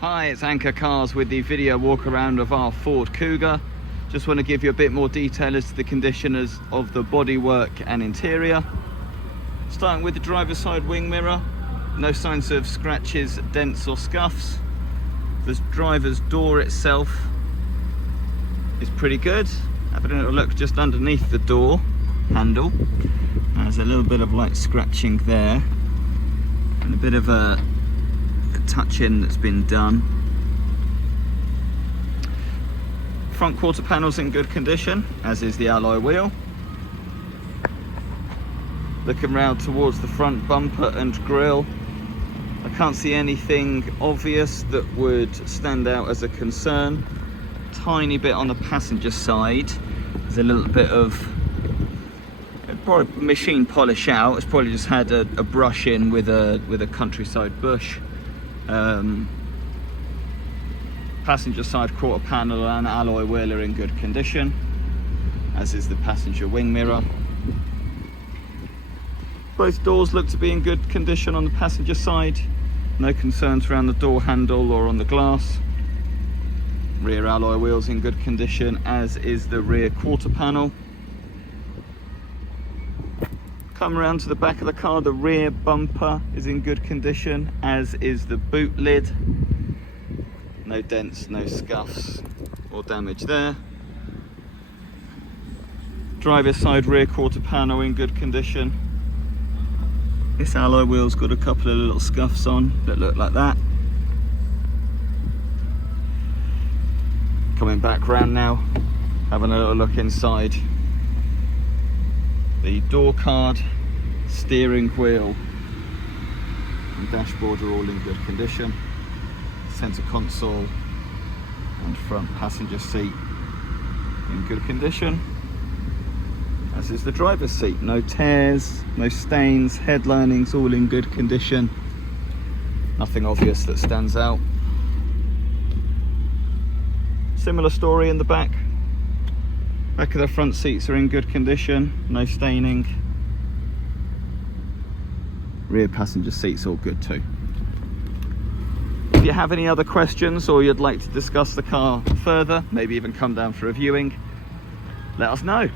Hi, it's Anchor Cars with the video walk around of our Ford Kuga. Just want to give you a bit more detail as to the condition of the bodywork and interior. Starting with the driver's side wing mirror, no signs of scratches, dents or scuffs. The driver's door itself is pretty good. Having a little look just underneath the door handle, there's a little bit of light scratching there and a bit of a touch-in that's been done. Front quarter panel's in good condition, as is the alloy wheel. Looking round towards the front bumper and grille, I can't see anything obvious that would stand out as a concern. Tiny bit on the passenger side, there's a little bit of probably machine polish out. It's probably just had a brush in with a countryside bush. Passenger side quarter panel and alloy wheel are in good condition, as is the passenger wing mirror. Both doors look to be in good condition on the passenger side. No concerns around the door handle or on the glass. Rear alloy wheels in good condition, as is the rear quarter panel. Come around to the back of the car, the rear bumper is in good condition, as is the boot lid. No dents, no scuffs or damage there. Driver's side rear quarter panel in good condition. This alloy wheel's got a couple of little scuffs on that look like that. Coming back round now, having a little look inside. The door card, steering wheel and dashboard are all in good condition. Centre console and front passenger seat in good condition, as is the driver's seat. No tears, no stains, head linings all in good condition. Nothing obvious that stands out. Similar story in the back. Back of the front seats are in good condition, no staining. Rear passenger seats all good too. If you have any other questions or you'd like to discuss the car further, maybe even come down for a viewing, let us know.